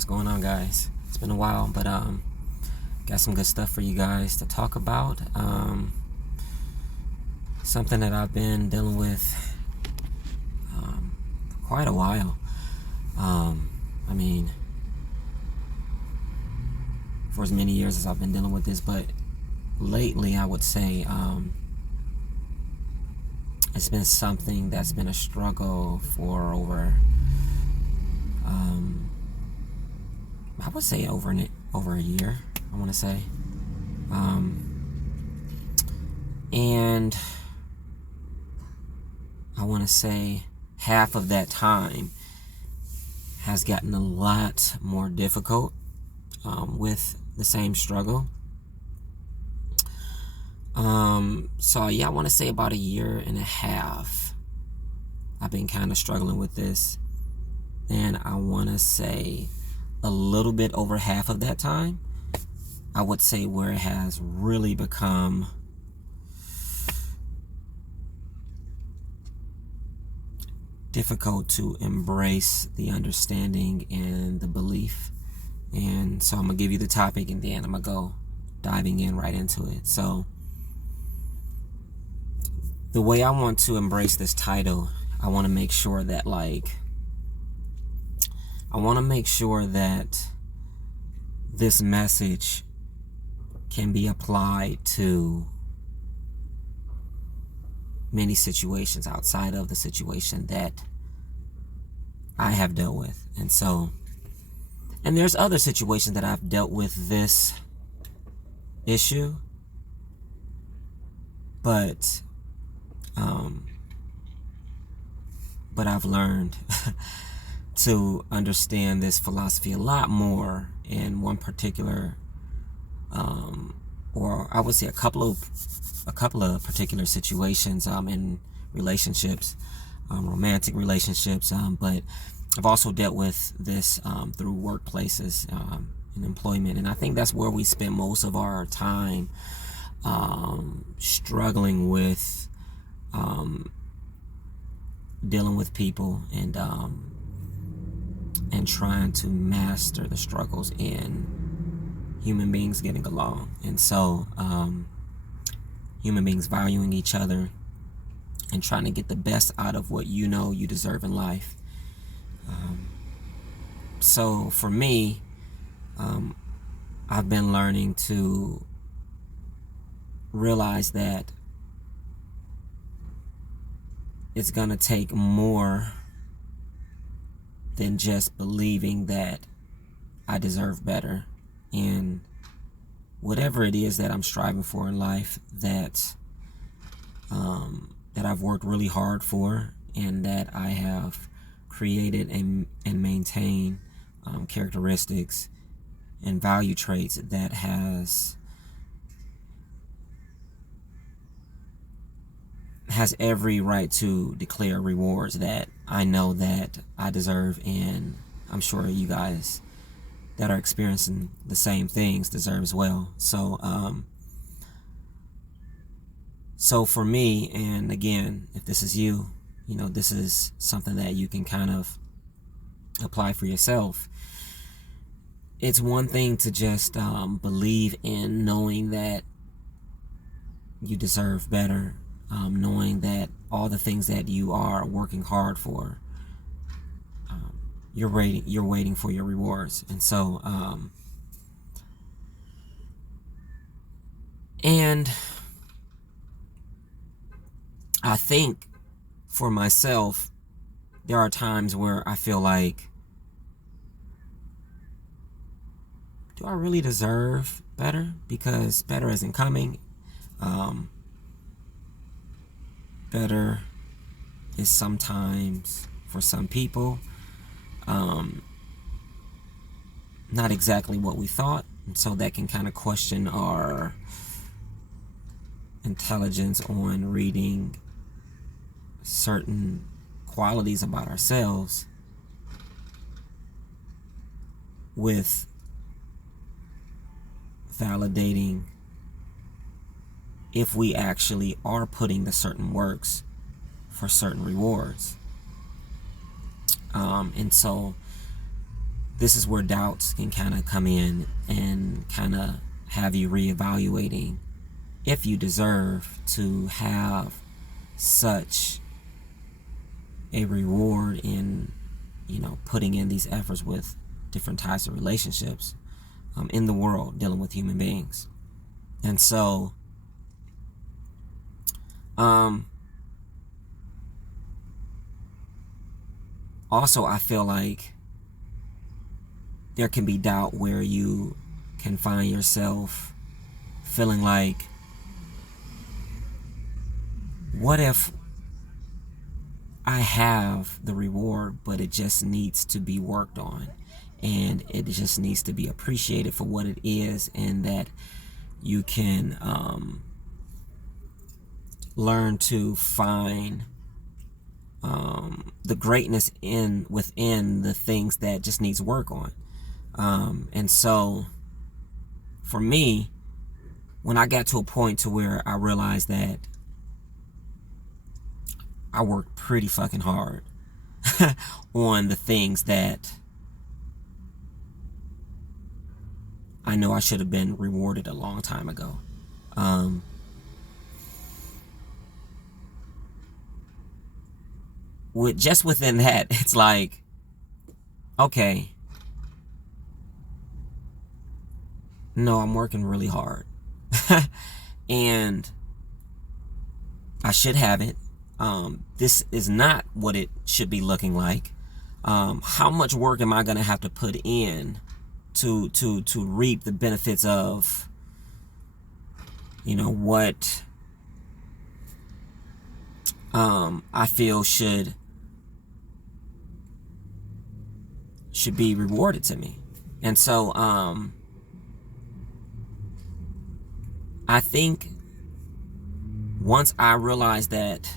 what's going on, guys? It's been a while, but got some good stuff for you guys to talk about. Something that I've been dealing with for quite a while. I mean, for as many years as I've been dealing with this, but lately I would say it's been something that's been a struggle for over I would say over a year, I want to say. And I want to say half of that time has gotten a lot more difficult with the same struggle. So yeah, I want to say about a year and a half I've been kind of struggling with this, and I want to say a little bit over half of that time, I would say, where it has really become difficult to embrace the understanding and the belief. And so I'm gonna give you the topic, and then I'm gonna go diving in right into it. So the way I want to embrace this title, I want to make sure that this message can be applied to many situations outside of the situation that I have dealt with. And there's other situations that I've dealt with this issue, but I've learned to understand this philosophy a lot more in one particular, or I would say a couple of particular situations in relationships, romantic relationships, but I've also dealt with this through workplaces and employment, and I think that's where we spend most of our time struggling with dealing with people and trying to master the struggles in human beings getting along. And so human beings valuing each other and trying to get the best out of what you know you deserve in life. So for me, I've been learning to realize that it's gonna take more than just believing that I deserve better, and whatever it is that I'm striving for in life, that I've worked really hard for, and that I have created and maintained characteristics and value traits that has every right to declare rewards that I know that I deserve, and I'm sure you guys that are experiencing the same things deserve as well. So for me, and again, if this is you, this is something that you can kind of apply for yourself. It's one thing to just believe in knowing that you deserve better, knowing that all the things that you are working hard for, you're waiting for your rewards. And so and I think for myself, there are times where I feel like, do I really deserve better? Because better isn't coming. Better is sometimes, for some people, not exactly what we thought. And so that can kind of question our intelligence on reading certain qualities about ourselves with validating if we actually are putting the certain works for certain rewards. And so this is where doubts can kind of come in and kind of have you reevaluating if you deserve to have such a reward in, putting in these efforts with different types of relationships in the world, dealing with human beings. And so, also, I feel like there can be doubt where you can find yourself feeling like, what if I have the reward, but it just needs to be worked on, and it just needs to be appreciated for what it is, and that you can learn to find the greatness within the things that just needs work on. And so for me, when I got to a point to where I realized that I worked pretty fucking hard on the things that I know I should have been rewarded a long time ago. Within that, it's like, okay, no, I'm working really hard. And I should have it. This is not what it should be looking like. How much work am I going to have to put in to reap the benefits of, what I feel should be rewarded to me. And so I think once I realized that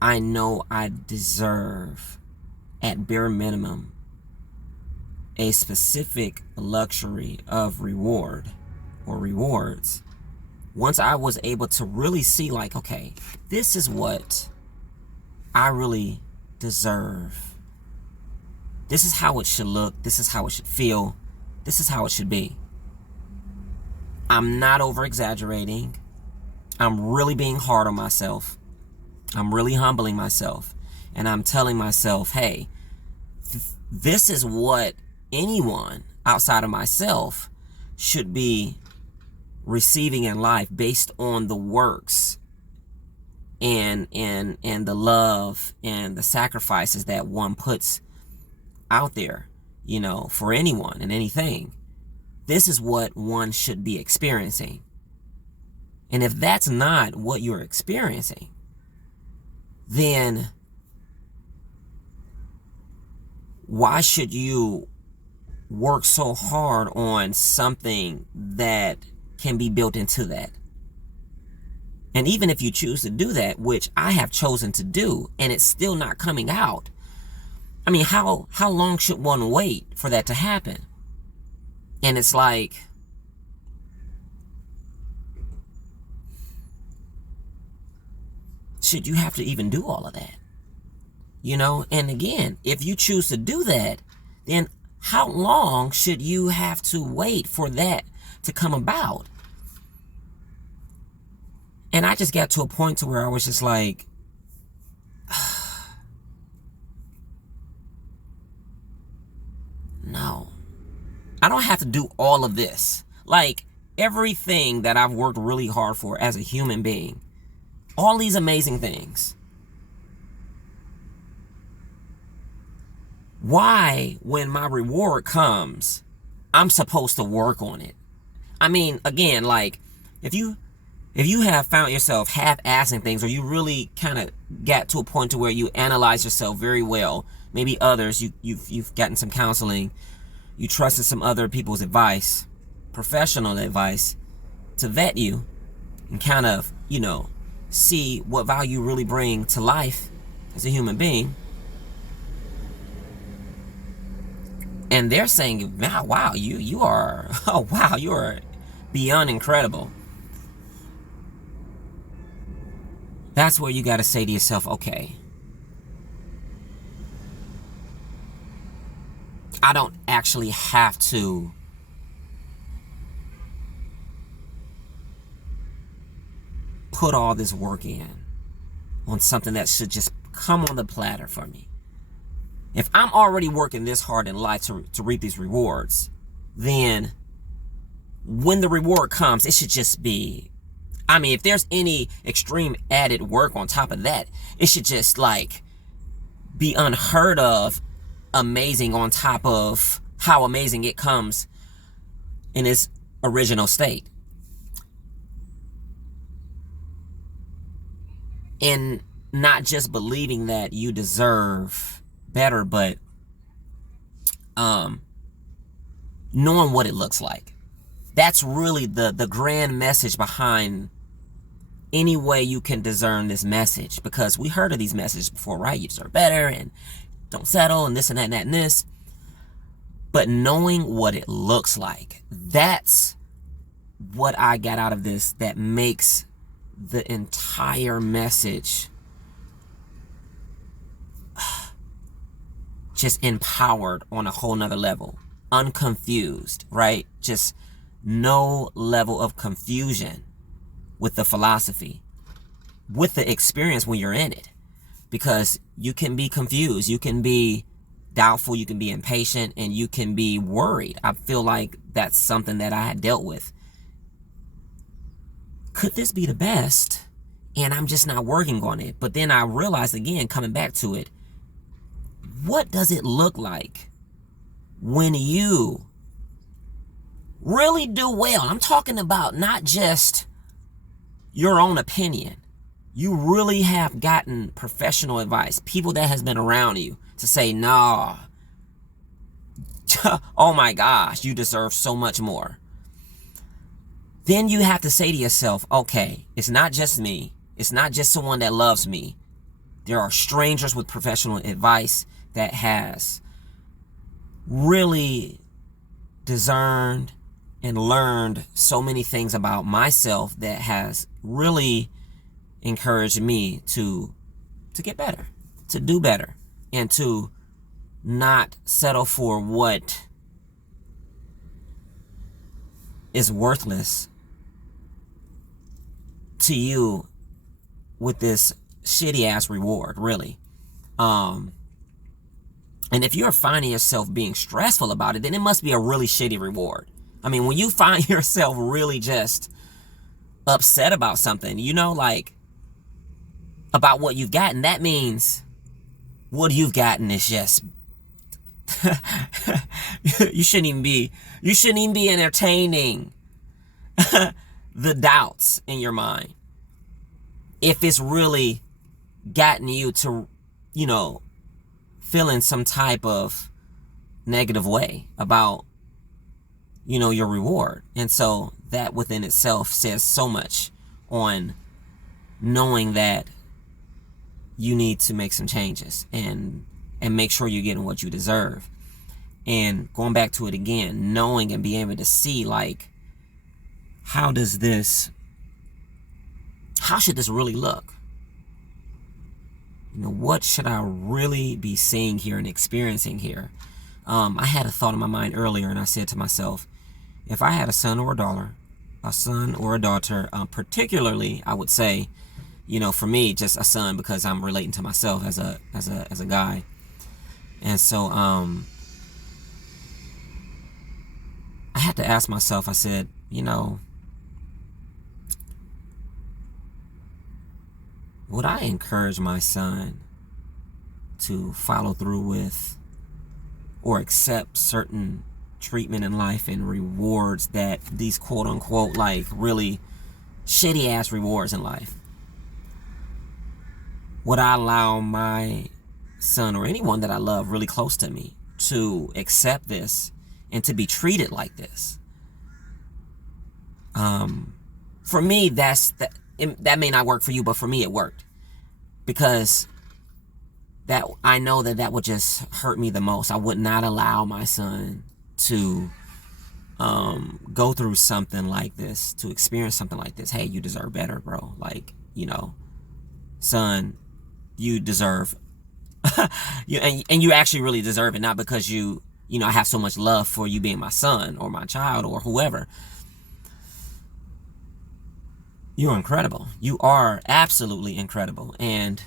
I know I deserve, at bare minimum, a specific luxury of reward or rewards, once I was able to really see, like, okay, this is what I really deserve. This is how it should look. This is how it should feel. This is how it should be. I'm not over exaggerating. I'm really being hard on myself. I'm really humbling myself. And I'm telling myself, hey, this is what anyone outside of myself should be receiving in life, based on the works and the love and the sacrifices that one puts out there, for anyone and anything. This is what one should be experiencing. And if that's not what you're experiencing, then why should you work so hard on something that can be built into that? And even if you choose to do that, which I have chosen to do, and it's still not coming out, I mean, how long should one wait for that to happen? And it's like, should you have to even do all of that? And again, if you choose to do that, then how long should you have to wait for that to come about? And I just got to a point to where I was just like, no, I don't have to do all of this. Like, everything that I've worked really hard for as a human being, all these amazing things, why, when my reward comes, I'm supposed to work on it? I mean, again, like, if you have found yourself half-assing things, or you really kind of got to a point to where you analyze yourself very well, maybe others, you've gotten some counseling, you trusted some other people's advice, professional advice, to vet you and kind of, see what value you really bring to life as a human being. And they're saying, wow, you are, oh wow, you are beyond incredible. That's where you got to say to yourself, okay, I don't actually have to put all this work in on something that should just come on the platter for me. If I'm already working this hard in life to reap these rewards, then when the reward comes, it should just be, I mean, if there's any extreme added work on top of that, it should just like be unheard of amazing on top of how amazing it comes in its original state. And not just believing that you deserve better, but knowing what it looks like. That's really the grand message behind any way you can discern this message, because we heard of these messages before, right? You deserve better and don't settle and this and that and that and this. But knowing what it looks like, that's what I got out of this that makes the entire message just empowered on a whole nother level. Unconfused, right? Just no level of confusion with the philosophy, with the experience when you're in it. Because you can be confused, you can be doubtful, you can be impatient, and you can be worried. I feel like that's something that I had dealt with. Could this be the best? And I'm just not working on it. But then I realized again, coming back to it, what does it look like when you really do well? I'm talking about not just your own opinion. You really have gotten professional advice, people that has been around you to say, nah, oh my gosh, you deserve so much more. Then you have to say to yourself, okay, it's not just me. It's not just someone that loves me. There are strangers with professional advice that has really discerned and learned so many things about myself that has really encouraged me to get better, to do better, and to not settle for what is worthless to you with this shitty ass reward, really. And if you're finding yourself being stressful about it, then it must be a really shitty reward. I mean, when you find yourself really just upset about something, you know, like about what you've gotten, that means what you've gotten is just you shouldn't even be entertaining the doubts in your mind if it's really gotten you to, you know, feeling some type of negative way about, you know, your reward. And so that within itself says so much on knowing that you need to make some changes and make sure you're getting what you deserve. And going back to it again, knowing and being able to see, like, how should this really look? You know, what should I really be seeing here and experiencing here? I had a thought in my mind earlier, and I said to myself, if I had a son or a daughter, particularly, I would say, you know, for me, just a son, because I'm relating to myself as a guy. And so, I had to ask myself, I said, you know, would I encourage my son to follow through with or accept certain treatment in life and rewards that these quote unquote like really shitty ass rewards in life? Would I allow my son or anyone that I love really close to me to accept this and to be treated like this? For me, that may not work for you, but for me it worked, because that I know that would just hurt me the most. I would not allow my son to go through something like this, to experience something like this. Hey, you deserve better, bro. Like, you know, son, you deserve and you actually really deserve it, not because you you know, I have so much love for you being my son or my child or whoever. You're incredible. You are absolutely incredible. And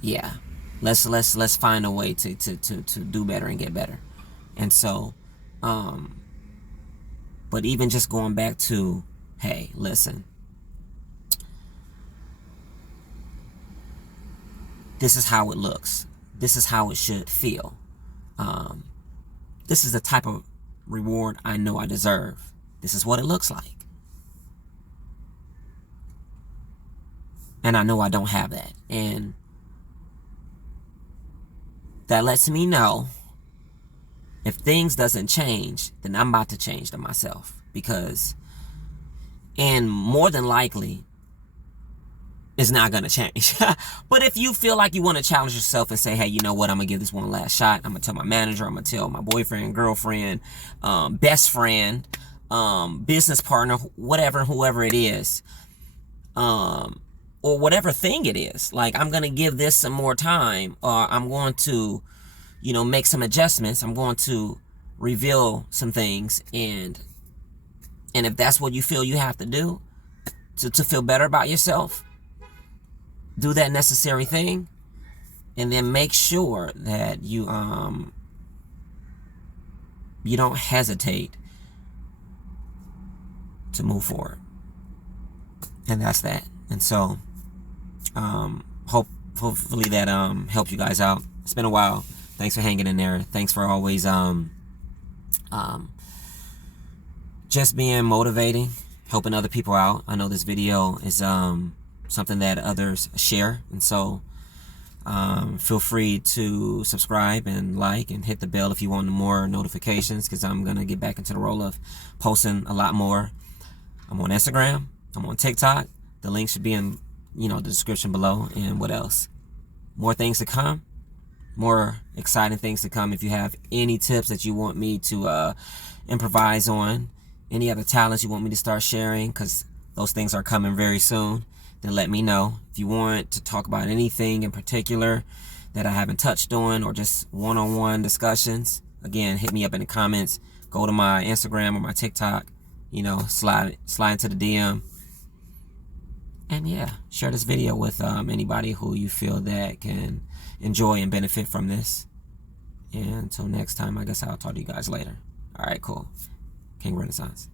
yeah, let's find a way to do better and get better. And so, but even just going back to, hey, listen, this is how it looks. This is how it should feel. This is the type of reward I know I deserve. This is what it looks like. And I know I don't have that. And that lets me know if things doesn't change, then I'm about to change them myself. Because, and more than likely, it's not going to change. But if you feel like you want to challenge yourself and say, hey, you know what, I'm going to give this one last shot. I'm going to tell my manager, I'm going to tell my boyfriend, girlfriend, best friend, business partner, whatever, whoever it is, or whatever thing it is. Like, I'm going to give this some more time, or I'm going to, you know, make some adjustments. I'm going to reveal some things. And if that's what you feel you have to do to feel better about yourself, do that necessary thing, and then make sure that you you don't hesitate to move forward. And that's that. And so hopefully that helped you guys out. It's been a while. Thanks for hanging in there. Thanks for always just being motivating, helping other people out. I know this video is something that others share, and so feel free to subscribe and like and hit the bell if you want more notifications, because I'm gonna get back into the role of posting a lot more. I'm on Instagram, I'm on TikTok. The link should be in, you know, the description below. And what else? More things to come, more exciting things to come. If you have any tips that you want me to improvise on, any other talents you want me to start sharing, because those things are coming very soon, then let me know. If you want to talk about anything in particular that I haven't touched on, or just one-on-one discussions, again, hit me up in the comments. Go to my Instagram or my TikTok, you know, slide into the DM. And yeah, share this video with anybody who you feel that can enjoy and benefit from this. And until next time, I guess I'll talk to you guys later. All right, cool. King Renaissance.